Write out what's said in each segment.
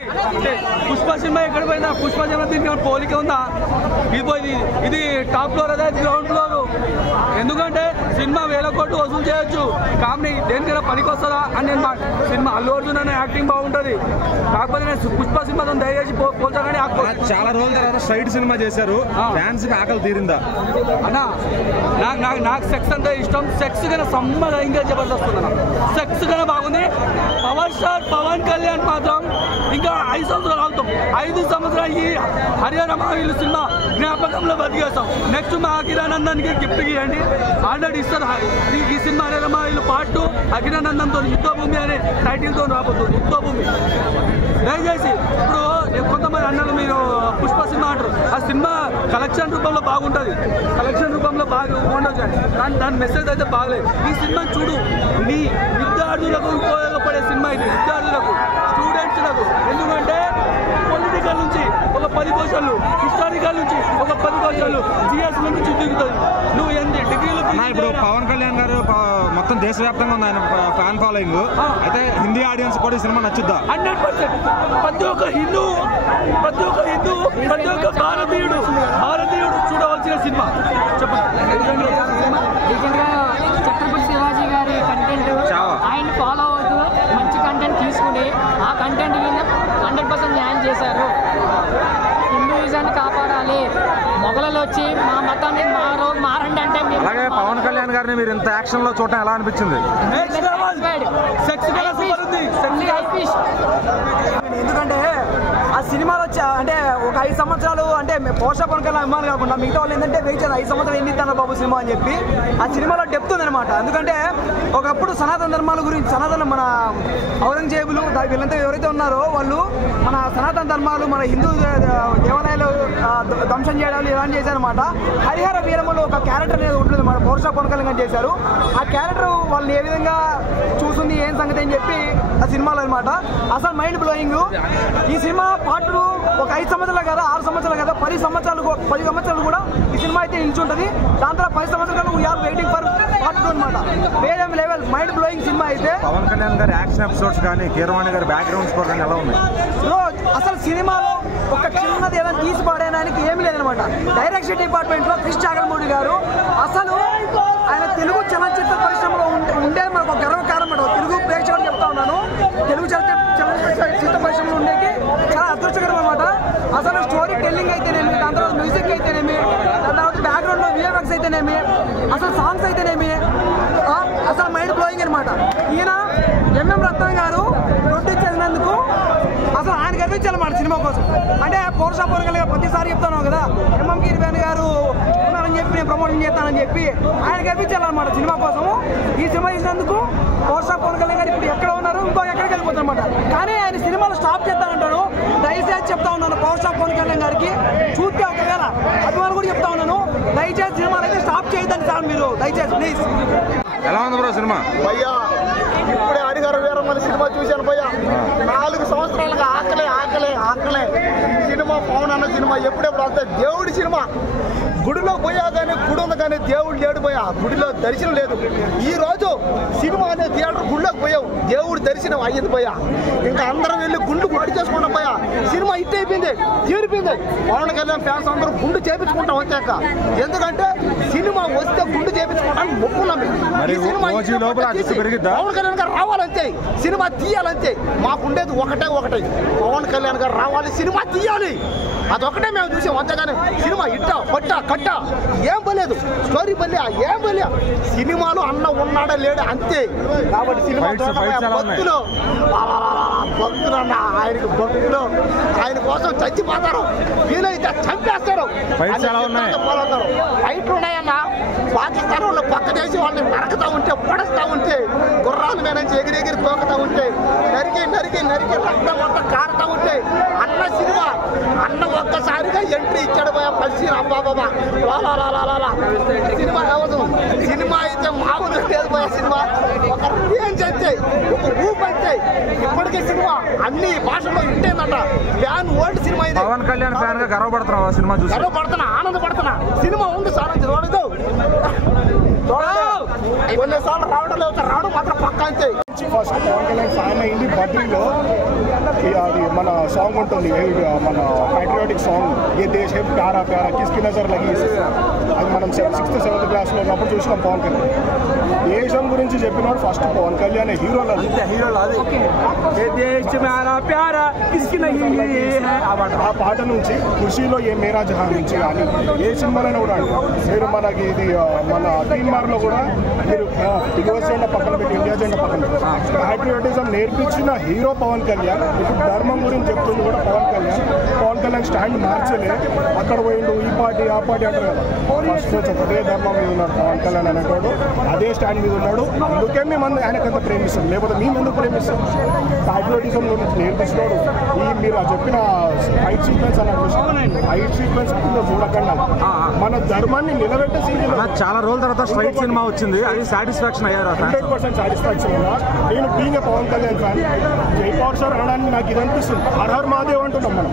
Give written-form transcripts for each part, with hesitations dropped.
Pushpa cinema ఎక్కడ పోయిందా? Pushpa cinema దీనికి పోలిక ఉందా? ఇది టాప్ ఫ్లోర్ అదే గ్రౌండ్ ఫ్లోర్. ఎందుకంటే సినిమా 1000 కోట్లు వసూలు చేయొచ్చు, కామెడీ దేనికైనా పనికి వస్తుందా అని నేను సినిమా అల్లు అర్జున్ అనే యాక్టింగ్ బాగుంటుంది. కాకపోతే నేను పుష్ప సినిమాతో దయచేసి పోల్చాలని చాలా రోజుల తర్వాత స్ట్రైట్ సినిమా చేశారు, ఫ్యాన్స్ కి ఆకలి తీరిందా అన్నా? నాకు సెక్స్ అంటే ఇష్టం. సెక్స్ కన్నా సమ్మగా ఇంకా జబర్దస్త్ ఉంది. సెక్స్ కన్నా బాగుంది. పవర్ స్టార్ పవన్ కళ్యాణ్ మాత్రం ఇంకా 5 సంవత్సరాలు అవుతాం. 5 సంవత్సరాలు ఈ హరియాణా వీళ్ళు సినిమా జ్ఞాపకంలో బతికేస్తాం. నెక్స్ట్ మా అఖిరానందన్కి గిఫ్ట్ ఇవ్వండి, ఆల్రెడీ ఇస్తారు. ఈ సినిమా హరియాణా వీళ్ళు పార్ట్ 2 అఖిరానందన్తో యుద్ధభూమి అనే టైటిల్తో రాబోతుంది. యుద్ధభూమి దయచేసి ఇప్పుడు కొంతమంది అన్నారు మీరు పుష్ప సినిమా అంటారు. ఆ సినిమా కలెక్షన్ రూపంలో బాగుంటుంది, కలెక్షన్ రూపంలో బాగా ఉండొచ్చు, కానీ దాని మెసేజ్ అయితే బాగలేదు. ఈ సినిమా చూడు, నీ విద్యార్థులకు ఉపయోగపడే సినిమా ఇది. విద్యార్థులకు, స్టూడెంట్స్లకు. ఎందుకంటే పొలిటికల్ నుంచి ఒక 10 క్వశ్చన్లు, హిస్టారికల్ నుంచి ఒక 10 క్వశ్చన్లు, జిఎస్ నుంచి దిగుతుంది. నువ్వు ఎంత డిగ్రీలు ఇప్పుడు పవన్ కళ్యాణ్ గారు మొత్తం దేశవ్యాప్తంగా ఉంది ఆయన ఫ్యాన్ ఫాలోయింగ్. అయితే హిందీ ఆడియన్స్ కూడా ఈ సినిమా నచ్చుద్దా? 100%. ప్రతి ఒక్క హిందూ, ప్రతి ఒక్క భారతీయుడు చూడవలసిన సినిమా. చెప్పండి. ఛత్రపతి శివాజీ గారి కంటెంట్ ఆయన ఫాలో అవుతూ మంచి కంటెంట్ తీసుకుని ఆ కంటెంట్ కింద 100% న్యాయం చేశారు. హిందూయిజాన్ని కాపాడాలి, మొఘలు వచ్చి మా మతాన్ని మారండి అంటే. అలాగే పవన్ కళ్యాణ్ గారిని మీరు ఇంత యాక్షన్ లో చూడటం ఎలా అనిపించింది? ఎందుకంటే ఆ సినిమాలు వచ్చా అంటే ఒక 5 సంవత్సరాలు అంటే పోషా పవన్ కళ్యాణ్ అభిమానులు కాకుండా మిగతా వాళ్ళు ఏంటంటే వెయిట్ చేయాలి 5 సంవత్సరాలు ఎన్ని ఇస్తాను బాబు సినిమా అని చెప్పి. ఆ సినిమాలో డెప్త్ ఉందన్నమాట. ఎందుకంటే ఒకప్పుడు సనాతన ధర్మాల గురించి, సనాతన మన ఔరంగజేబులు వీళ్ళంతా ఎవరైతే ఉన్నారో వాళ్ళు మన సనాతన ధర్మాలు, మన హిందూ దేవాలయాలు ధ్వంసం చేయడాలు ఇలాంటి చేశారనమాట. హరిహర వీరములు ఒక క్యారెక్టర్ అనేది ఉంటుంది, మన పోషా పవన్ కళ్యాణ్ చేశారు. ఆ క్యారెక్టర్ వాళ్ళని ఏ విధంగా చూస్తుంది ఏం సంగతి అని చెప్పి ఆ సినిమాలో అనమాట. అసలు మైండ్ బ్లోయింగ్. ఈ సినిమా పార్ట్ 2 ఒక 5 సంవత్సరాలు కదా, 6 సంవత్సరాలు కదా, 10 సంవత్సరాలు కూడా ఈ సినిమా అయితే నిల్చుంటుంది. దాని తర్వాత 10 సంవత్సరాలు వీఆర్ వెయిటింగ్ ఫర్ పార్ట్ 2 అనమాట. వేరే లెవెల్ మైండ్ బ్లోయింగ్ సినిమా అయితే. పవన్ కళ్యాణ్ గారి యాక్షన్ ఎపిసోడ్స్ కానీ, కీరవాణి గారి బ్యాక్గ్రౌండ్ స్కోర్ కానీ ఎలా ఉన్నాయి? అసలు సినిమాలో ఒక చిన్నది ఏదైనా తీసి పాడేయడానికి ఏమీ లేదనమాట. డైరెక్షన్ డిపార్ట్మెంట్ లో క్రిష్ చాగల్మూడి గారు అసలు ఆయన తెలుగు చలనచిత్ర పరిశ్రమలో ఉండే మనకు ఒక గర్వకారణం అనమాట. తెలుగు ప్రేక్షకులు చెప్తా ఉన్నాను, తెలుగు చలనచిత్ర పరిశ్రమలో ఉండేకి చాలా అదృష్టకరం అనమాట. అసలు స్టోరీ టెల్లింగ్ అయితేనేమి, దాని తర్వాత మ్యూజిక్ అయితేనేమి, దాని తర్వాత బ్యాక్గ్రౌండ్ లో విఎఫ్ఎక్స్ అయితేనేమి, అసలు సాంగ్స్ అయితేనేమి, అసలు మైండ్ బ్లోయింగ్ అనమాట. ఈయన ఎంఎం రత్నం గారు ప్రొడ్యూస్ చేసినందుకు అసలు ఆయన గర్వించాలన్నమాట సినిమా కోసం. అంటే పోషా పవన్ కళ్యాణ్ ప్రతిసారి చెప్తాను కదా, ఎంఎం కీరవాణి గారు ఉన్నారని చెప్పి నేను ప్రమోషన్ చేస్తానని చెప్పి ఆయన గర్వించాలన్నమాట సినిమా కోసం. ఈ సినిమా చేసినందుకు పోషా పవన్ కళ్యాణ్ గారు ఇప్పుడు ఎక్కడ ఉన్నారు, ఇంకో ఎక్కడికి వెళ్ళిపోతారన్నమాట. కానీ ఆయన సినిమాలో స్టాప్ చేస్తానంటాడు. దయచేసి చెప్తా ఉన్నాను పోషా పవన్ కళ్యాణ్ గారికి, చూస్తే ఒకవేళ అభిమానులు కూడా చెప్తా ఉన్నాను, దయచేసి సినిమాలు అయితే స్టాప్ చేయొద్దని సార్ మీరు దయచేసి ప్లీజ్. ఎలా ఉంది బ్రో సినిమా? భయ్యా ఇప్పుడే హరిహర వీరమల్లి సినిమా చూశాను భయ్యా. 4 సంవత్సరాలుగా ఆకలే సినిమా. పవన్ అన్న సినిమా ఎప్పుడెప్పుడు అంతే దేవుడి సినిమా. గుడిలో పోయా కానీ గుడి ఉంది కానీ దేవుడు లేడు పోయా, గుడిలో దర్శనం లేదు. ఈ రోజు సినిమా అనే థియేటర్ గుడిలోకి పోయావు, దేవుడు దర్శనం అయ్యింది పోయా. ఇంకా అందరం వెళ్ళి గుండు పాడి చేసుకున్నాం పోయా. సినిమా హిట్ అయిపోయింది, తీరిపోయింది. పవన్ కళ్యాణ్ ఫ్యాన్స్ అందరూ గుండు చేపించుకుంటాం వచ్చాక. ఎందుకంటే సినిమా వస్తే గుండు చేపించుకోవడానికి మొక్కున్నాం. ఈ సినిమా పవన్ కళ్యాణ్ గారు రావాలంతే, సినిమా తీయాలంతే. మాకుండేది ఒకటే పవన్ కళ్యాణ్ గారు రావాలి, సినిమా తీయాలి. అదొకటే మేము చూసాం అంతేగాని సినిమా ఇట్టా పట్టా కట్టా ఏం పోలేదు, స్టోరీ పల్లె ఏం పల్లె. సినిమాలో అన్న ఉన్నాడా లేడా అంతే. కాబట్టి సినిమా భక్తులు అన్న ఆయనకు భక్తులు ఆయన కోసం చచ్చిపోతారు, వీలైతే చంపేస్తారు. ఫైట్లు ఉన్నాయన్న, పాకిస్తాన్ వాళ్ళు పక్క దేశం వాళ్ళని నరకుతా ఉంటే, పొడస్తా ఉంటే, గుర్రాలు మేనంచి ఎగిరెగిరి తోకుతా ఉంటే, నరికి రక్తం మొత్తం కారుతా ఉంటే, అన్న సినిమా అన్న ఒక్కసారిగా ఎంట్రీ ఇచ్చాడు పోయా. పసి అబ్బాబాబా సినిమా అవసరం. సినిమా అయితే మామూలు లేదు పోయా. సినిమా ఒక రేంజ్ అయితే, ఒక ఊపు అయితే. ఇప్పటికే సినిమా అన్ని భాషల్లో ఇంటేందట. ఫ్యాన్ ఓల్డ్ సినిమా ఇది. పవన్ కళ్యాణ్ ఫ్యాన్ గా గర్వపడుతున్నావా సినిమా చూసి? గర్వపడుతున్నా, ఆనందపడుతున్నా. సినిమా ఉంది సార్, చూడదు కొన్నిసార్లు రావడం లేదు, రావడం మాత్రం పక్కా అంతే. ఫస్ట్ పవన్ కళ్యాణ్ ఫ్యాన్ అయింది బద్రీలో. అది మన సాంగ్ ఉంటుంది, మన ప్యాట్రియాటిక్ సాంగ్ ఏ దేశ్ హై ప్యారా ప్యారా కిస్కి నజర్ లగి, అది మనం 6th 7th క్లాస్లో ఉన్నప్పుడు చూసినాం. పవన్ కళ్యాణ్ దేశం గురించి చెప్పినాడు ఫస్ట్ పవన్ కళ్యాణ్. హీరోలు ఆ పాట నుంచి ఖుషీలో ఏ మేరా జహాన్ నుంచి కానీ ఏ సినిమాలైనా కూడా మీరు మనకి ఇది మన తీన్మార్లో కూడా మీరు యుఎస్ జెండా పక్కన పెట్టి ఇండియా జెండా పక్కన పెట్టి ప్యాట్రియాటిజం నేర్పించిన హీరో పవన్ కళ్యాణ్. ఇప్పుడు ధర్మం గురించి చెప్తుంది కూడా పవన్ కళ్యాణ్. పవన్ కళ్యాణ్ స్టాండ్ మార్చలే, అక్కడ పోయిండు ఈ పార్టీ ఆ పార్టీ అంటారు కదా. ఫస్ట్ నుంచి ఒకటే ధర్మం మీద ఉన్నాడు పవన్ కళ్యాణ్ అనేటోడు, అదే స్టాండ్ మీద ఉన్నాడు. అందుకే మేము ఆయనకంత ప్రేమిస్తాం, లేకపోతే మేము ఎందుకు ప్రేమిస్తాం? ప్యాట్రియాటిజం గురించి నేర్పించినాడు. ఈ మీరు చెప్పిన ఫైట్ సీక్వెన్స్ అన్నట్టు ఫైట్ సీక్వెన్స్ చూడకుండా మన ధర్మాన్ని నిలబెట్టే సీక్వెన్స్. చాలా రోజుల తర్వాత స్ట్రైట్ సినిమా వచ్చింది, అది సాటిస్ఫాక్షన్ అయ్యారు. 100% సాటిస్ఫాక్షన్ ఉన్నా. నేను బీయింగ్ పవన్ కళ్యాణ్ ఫ్యాన్, జై పవర్ స్టార్ అనడానికి నాకు ఇది అనిపిస్తుంది. హర్ హర్ మహాదేవ్ అంటున్నాం మనం,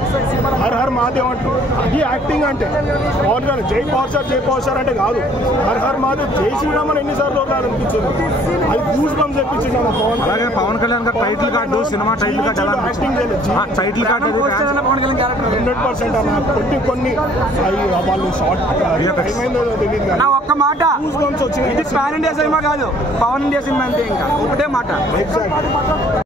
హర్ హర్ మహాదేవ్ అంటున్నాం. అది యాక్టింగ్ అంటే పవన్ కళ్యాణ్ జై పవర్ స్టార్ అంటే కాదు. హర్ హర్ మహాదేవ్ జై శ్రీరామ్ అని ఎన్నిసార్లు అనిపించింది. అది గూస్ బంప్స్ తెప్పించింది పవన్. అలాగే పవన్ కళ్యాణ్ గారు title card, cinema title card ఎలా యాక్టింగ్ చేయలేదు. టైటిల్ కార్డు 100% అన్న కొన్ని వాళ్ళు షార్ట్ ఏమైందో తెలియదు కానీ ఒక్క మాట, గూస్ బంప్స్ వచ్చినాయి. ఇది పాన్ ఇండియా సినిమా కాదు, పవన్ ఇండియా సినిమా అంతే. ఇంకా ఒకటే మాట. ఎగ్జాక్ట్.